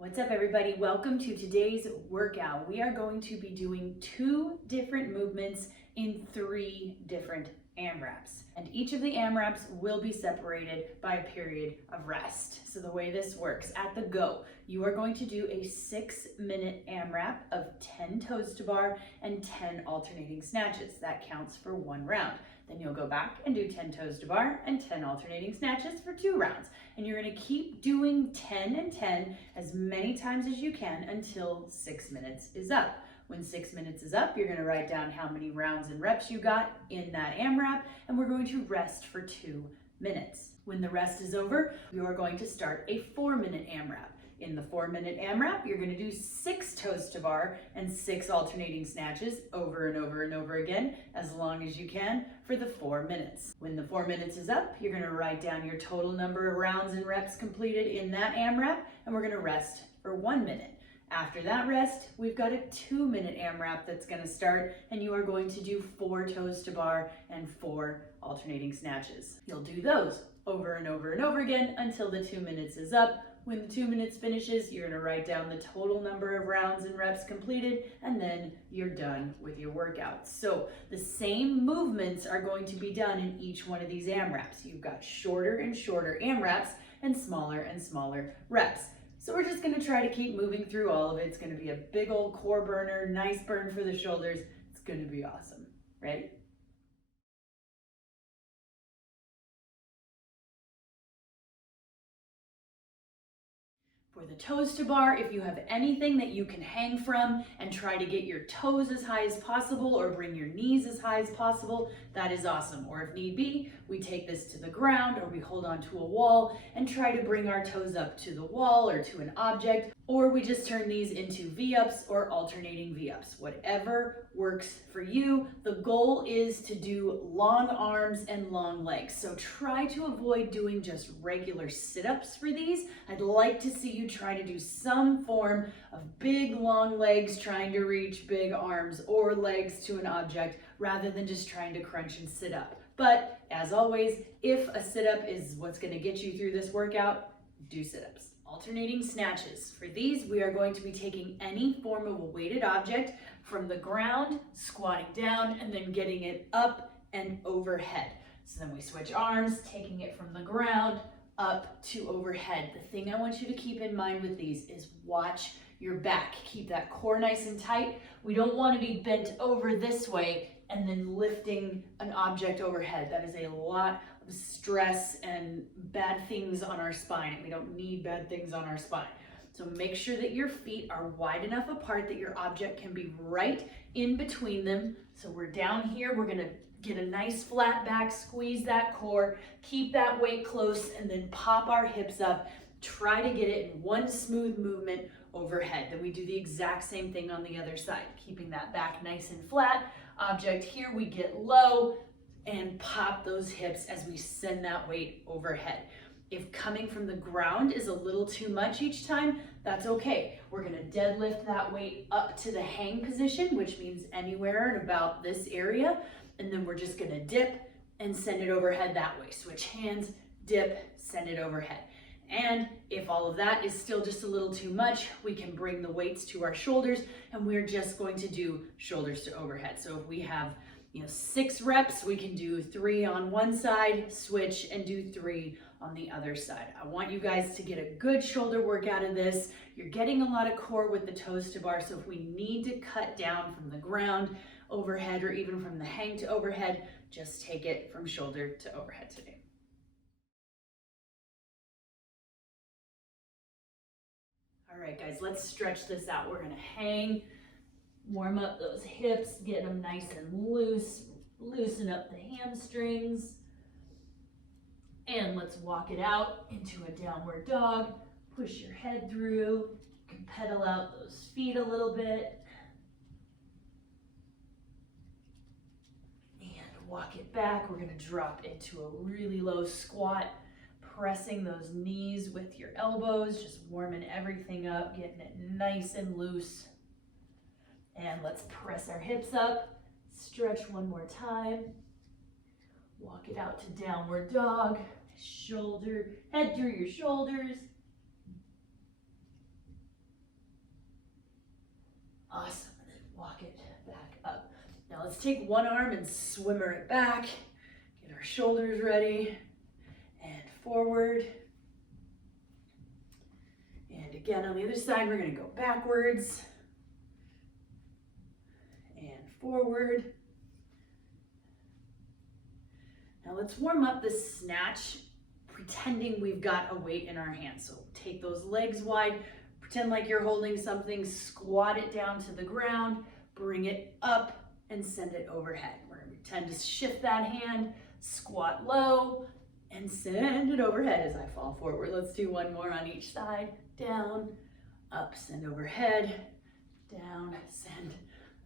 What's up, everybody? Welcome to today's workout. We are going to be doing 2 different movements in 3 different AMRAPs. And each of the AMRAPs will be separated by a period of rest. So the way this works, at the go, you are going to do a 6-minute AMRAP of 10 toes to bar and 10 alternating snatches. That counts for 1 round. Then you'll go back and do 10 toes to bar and 10 alternating snatches for 2 rounds. And you're gonna keep doing 10 and 10 as many times as you can until 6 minutes is up. When 6 minutes is up, you're gonna write down how many rounds and reps you got in that AMRAP, and we're going to rest for 2 minutes. When the rest is over, you are going to start a 4-minute AMRAP. In the 4-minute AMRAP, you're gonna do 6 toes to bar and 6 alternating snatches over and over and over again, as long as you can, for the 4 minutes. When the 4 minutes is up, you're gonna write down your total number of rounds and reps completed in that AMRAP, and we're gonna rest for 1 minute. After that rest, we've got a 2-minute AMRAP that's gonna start, and you are going to do 4 toes to bar and 4 alternating snatches. You'll do those over and over and over again until the 2 minutes is up. When the 2 minutes finishes, you're gonna write down the total number of rounds and reps completed, and then you're done with your workout. So the same movements are going to be done in each one of these AMRAPs. You've got shorter and shorter AMRAPs and smaller reps. So we're just gonna try to keep moving through all of it. It's gonna be a big old core burner, nice burn for the shoulders. It's gonna be awesome. Ready? For the toes to bar, if you have anything that you can hang from and try to get your toes as high as possible or bring your knees as high as possible, that is awesome. Or if need be, we take this to the ground or we hold onto a wall and try to bring our toes up to the wall or to an object, or we just turn these into V-ups or alternating V-ups. Whatever works for you. The goal is to do long arms and long legs. So try to avoid doing just regular sit-ups for these. I'd like to see you try to do some form of big long legs trying to reach big arms or legs to an object rather than just trying to crunch and sit up. But as always, if a sit-up is what's going to get you through this workout, do sit-ups. Alternating snatches. For these, we are going to be taking any form of a weighted object from the ground, squatting down, and then getting it up and overhead. So then we switch arms, taking it from the ground up to overhead. The thing I want you to keep in mind with these is watch your back. Keep that core nice and tight. We don't want to be bent over this way and then lifting an object overhead. That is a lot of stress and bad things on our spine. We don't need bad things on our spine. So make sure that your feet are wide enough apart that your object can be right in between them. So we're down here, we're gonna get a nice flat back, squeeze that core, keep that weight close, and then pop our hips up. Try to get it in one smooth movement overhead. Then we do the exact same thing on the other side, keeping that back nice and flat. Object here, we get low and pop those hips as we send that weight overhead. If coming from the ground is a little too much each time, that's okay. We're gonna deadlift that weight up to the hang position, which means anywhere in about this area. And then we're just gonna dip and send it overhead that way. Switch hands, dip, send it overhead. And if all of that is still just a little too much, we can bring the weights to our shoulders and we're just going to do shoulders to overhead. So if we have 6 reps, we can do 3 on one side, switch, and do 3 on the other side. I want you guys to get a good shoulder work out of this. You're getting a lot of core with the toes to bar, so if we need to cut down from the ground overhead or even from the hang to overhead, just take it from shoulder to overhead today. All right, guys, let's stretch this out. We're gonna hang, warm up those hips, get them nice and loose, loosen up the hamstrings, and let's walk it out into a downward dog. Push your head through, you can pedal out those feet a little bit, and walk it back. We're gonna drop into a really low squat, pressing those knees with your elbows, just warming everything up, getting it nice and loose. And let's press our hips up, stretch one more time. Walk it out to downward dog, head through your shoulders. Awesome. And then walk it back up. Now let's take one arm and swimmer it back. Get our shoulders ready. And forward. And again, on the other side, we're going to go backwards. And forward. Now let's warm up the snatch, pretending we've got a weight in our hands. So take those legs wide, pretend like you're holding something, squat it down to the ground, bring it up and send it overhead. We're going to pretend to shift that hand, squat low, and send it overhead as I fall forward. Let's do one more on each side. Down, up, send overhead, down, send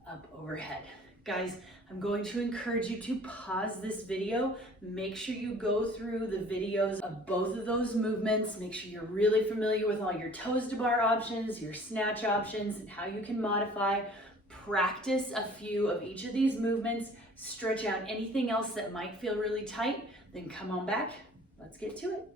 up overhead. Guys, I'm going to encourage you to pause this video. Make sure you go through the videos of both of those movements. Make sure you're really familiar with all your toes to bar options, your snatch options, and how you can modify. Practice a few of each of these movements. Stretch out anything else that might feel really tight. Then come on back. Let's get to it.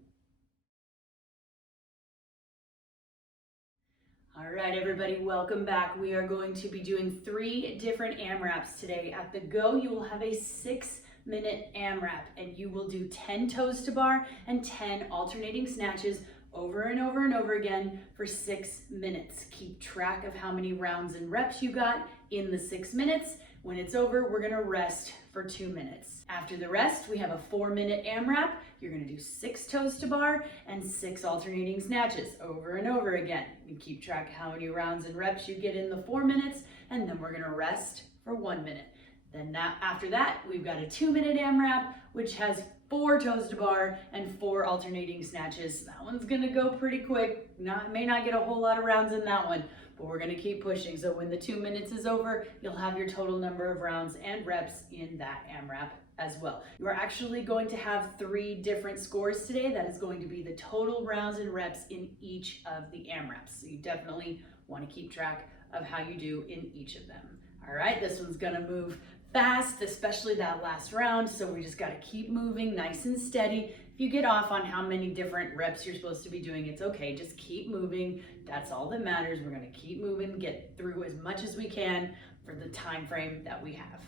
All right, everybody, welcome back. We are going to be doing 3 different AMRAPs today. At the go, you will have a 6-minute AMRAP, and you will do 10 toes to bar and 10 alternating snatches over and over and over again for 6 minutes. Keep track of how many rounds and reps you got in the 6 minutes. When it's over, we're gonna rest for 2 minutes. After the rest, we have a 4-minute AMRAP. You're gonna do 6 toes to bar and 6 alternating snatches over and over again. You keep track of how many rounds and reps you get in the 4 minutes, and then we're gonna rest for 1 minute. Then after that, we've got a 2-minute AMRAP, which has 4 toes to bar and 4 alternating snatches. That one's gonna go pretty quick. May not get a whole lot of rounds in that one, but we're gonna keep pushing. So when the 2 minutes is over, you'll have your total number of rounds and reps in that AMRAP as well. You're actually going to have 3 different scores today. That is going to be the total rounds and reps in each of the AMRAPs. So you definitely wanna keep track of how you do in each of them. All right, this one's gonna move fast, especially that last round. So we just gotta keep moving nice and steady. If you get off on how many different reps you're supposed to be doing, it's okay. Just keep moving. That's all that matters. We're gonna keep moving, get through as much as we can for the time frame that we have.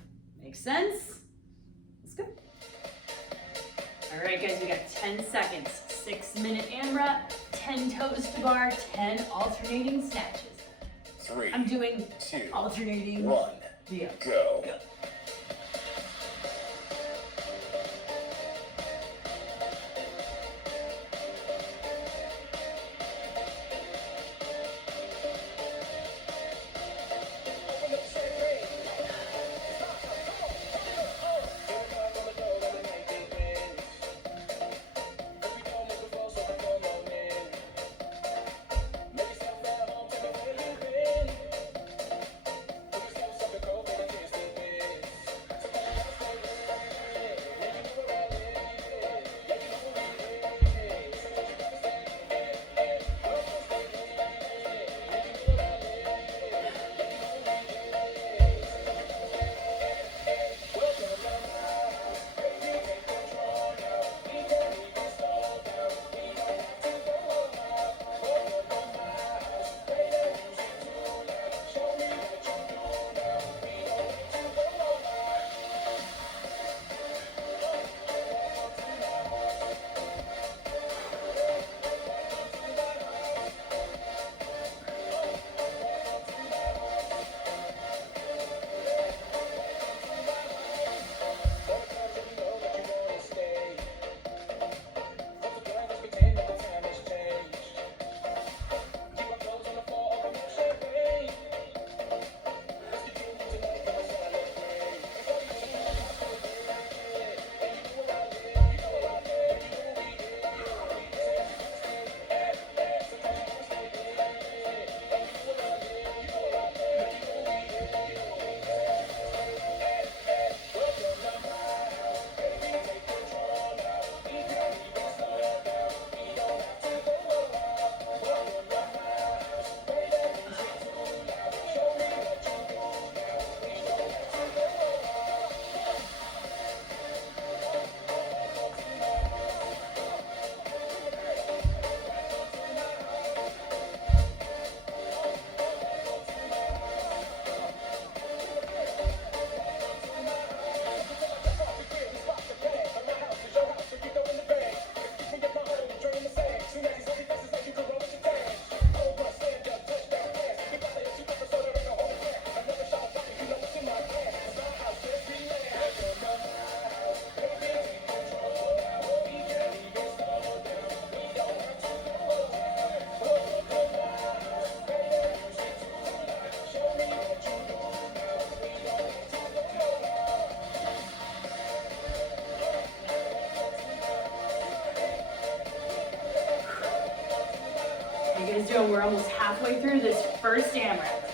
Make sense? Let's go. All right, guys, we got 10 seconds. 6-minute AMRAP, 10 toes to bar, 10 alternating snatches. 3, I'm doing 2, alternating. 1, Yeah. go. you guys doing? We're almost halfway through this first AMRAP.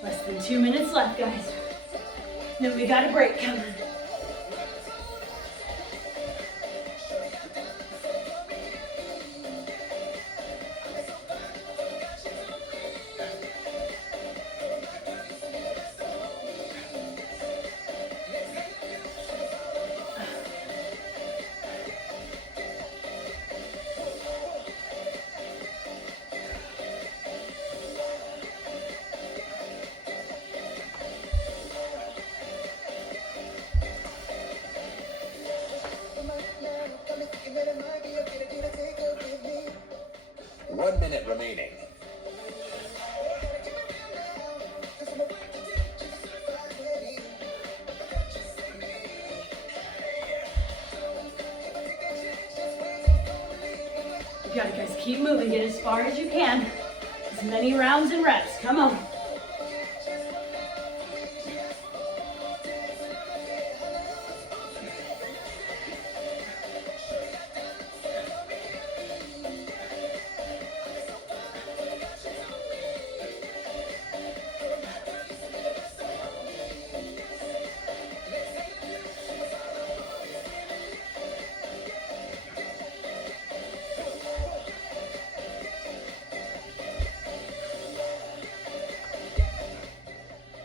Less than 2 minutes left, guys. Then we got a break coming. One minute remaining. You got it, guys. Keep moving. Get as far as you can. As many rounds and reps. Come on.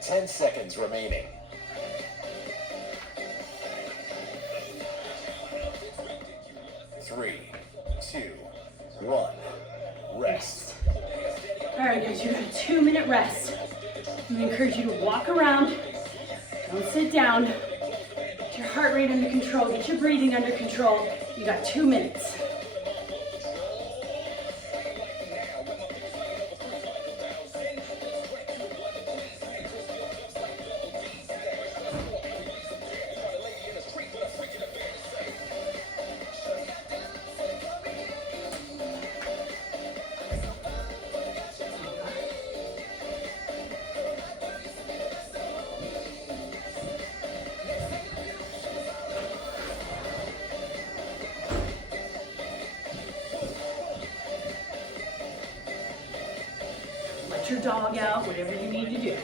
Ten seconds remaining. Three, two, one. Rest. All right, guys, you got a 2-minute rest. I'm gonna encourage you to walk around. Don't sit down. Get your heart rate under control. Get your breathing under control. You got 2 minutes. Let your dog out, whatever you need to do.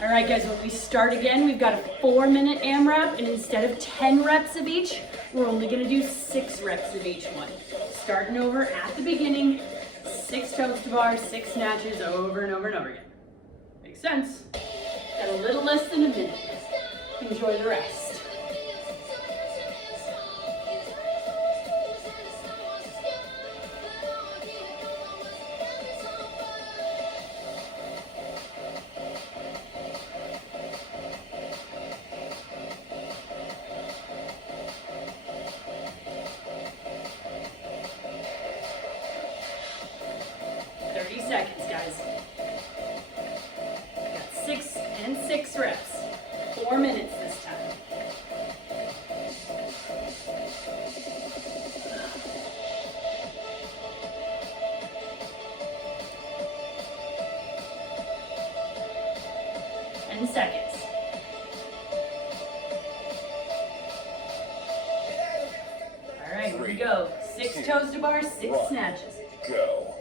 All right, guys, when we start again, we've got a 4-minute AMRAP, and instead of 10 reps of each, we're only gonna do 6 reps of each one. Starting over at the beginning, 6 toes to bar, 6 snatches over and over and over again. Makes sense? Got a little less than a minute. Enjoy the rest. Seconds, guys. Got 6 and 6 reps. 4 minutes this time. And seconds. 6 toes to bar, 6 1. snatches. Go.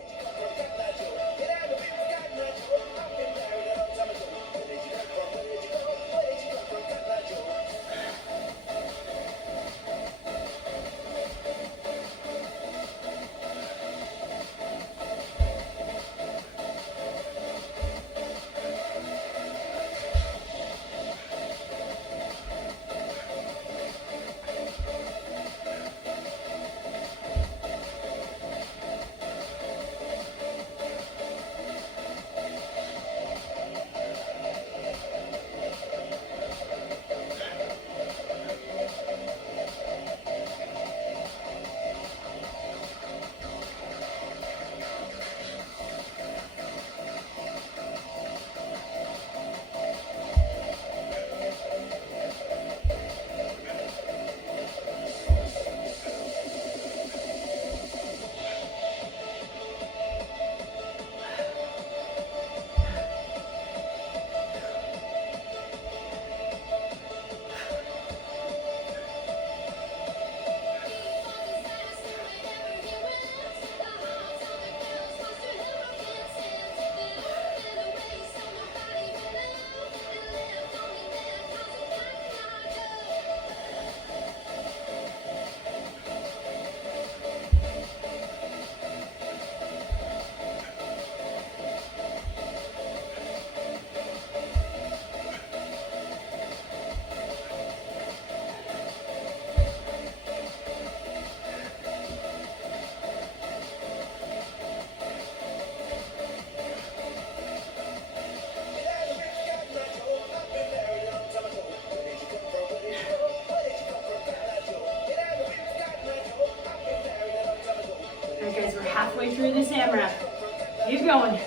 Alright guys, we're halfway through this AMRAP. Keep going.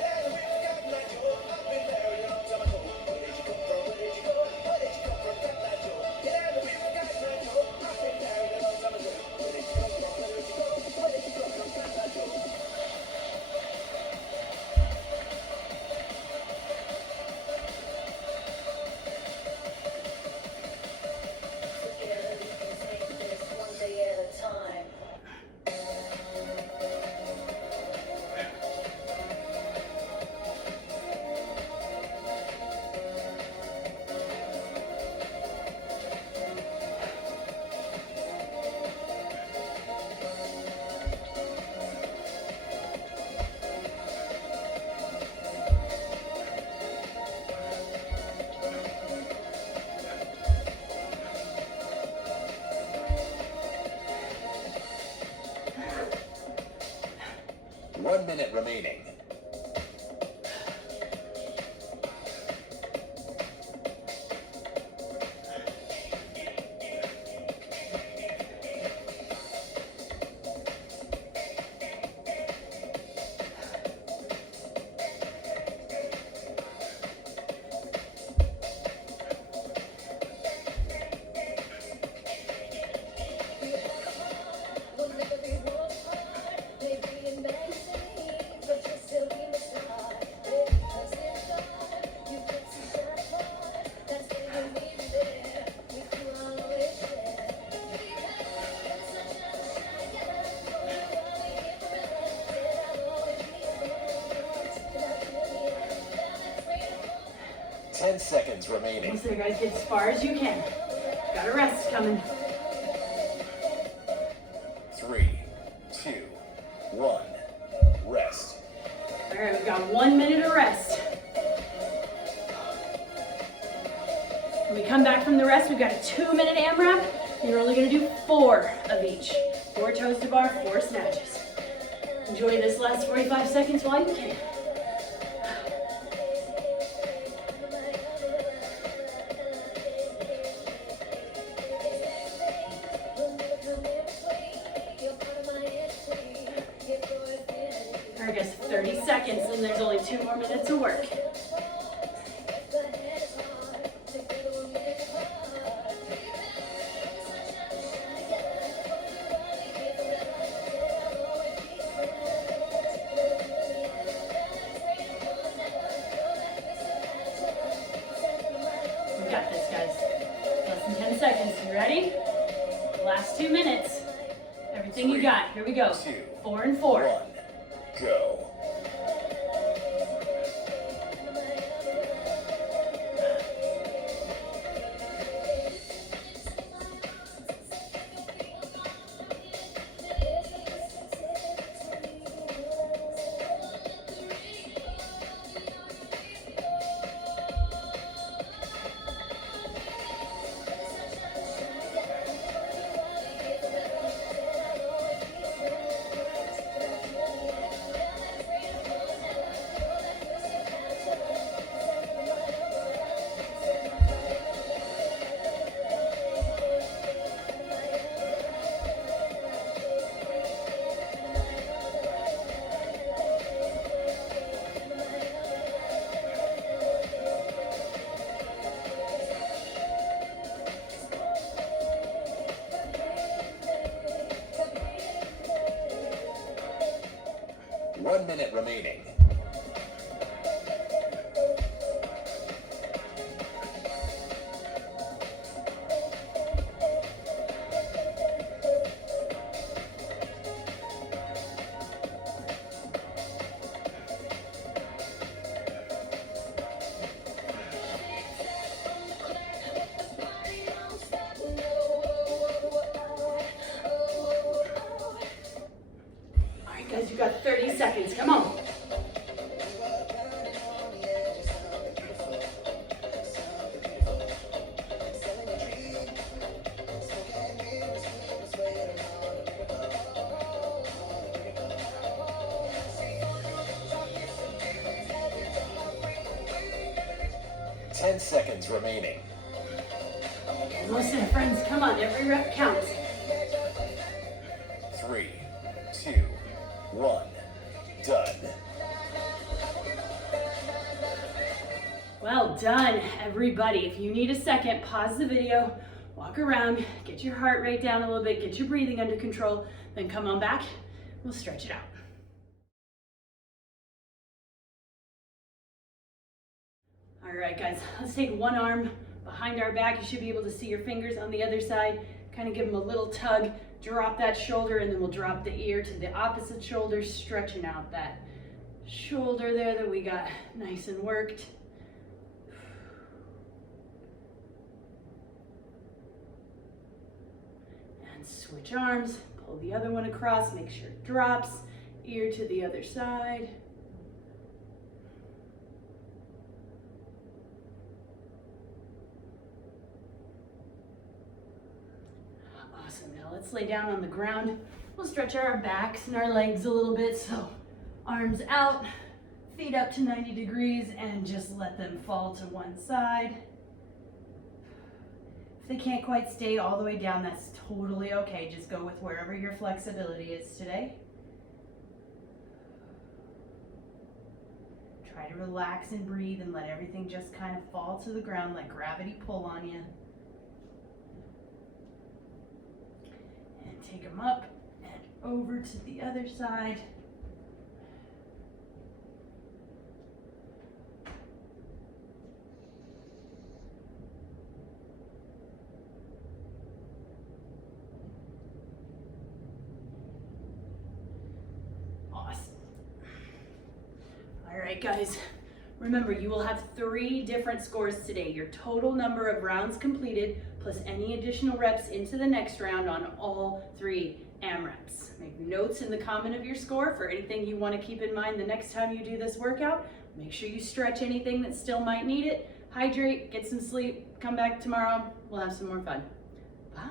One minute remaining. Ten seconds remaining. Almost there, guys. Get as far as you can. Got a rest coming. 3, 2, 1. Rest. All right, we've got 1 minute of rest. When we come back from the rest, we've got a 2-minute AMRAP. You're only going to do 4 of each. 4 toes to bar, 4 snatches. Enjoy this last 45 seconds while you can. All right, guys, 30 seconds, and there's only 2 more minutes of work. We got this, guys. Less than 10 seconds. You ready? Last 2 minutes. Every Everything you got. Here we go. 2, 4 and 4. 1, go. One minute remaining. Guys, you got 30 seconds. Come on. Ten seconds remaining. Almost there, friends. Come on. Every rep counts. 3, 2, 1, done. Well done, everybody. If you need a second, pause the video, walk around, get your heart rate down a little bit, get your breathing under control, then come on back. We'll stretch it out. All right, guys, let's take one arm behind our back. You should be able to see your fingers on the other side. Kind of give them a little tug, drop that shoulder, and then we'll drop the ear to the opposite shoulder, stretching out that shoulder there that we got nice and worked. And switch arms, pull the other one across, make sure it drops, ear to the other side. Awesome, now let's lay down on the ground. We'll stretch our backs and our legs a little bit, so arms out, feet up to 90 degrees, and just let them fall to one side. If they can't quite stay all the way down, that's totally okay. Just go with wherever your flexibility is today. Try to relax and breathe and let everything just kind of fall to the ground, let gravity pull on you. And take them up and over to the other side. All right, guys, remember you will have 3 different scores today. Your total number of rounds completed plus any additional reps into the next round on all 3 AMRAPs. Make notes in the comment of your score for anything you want to keep in mind the next time you do this workout. Make sure you stretch anything that still might need it. Hydrate, get some sleep, come back tomorrow. We'll have some more fun. Bye.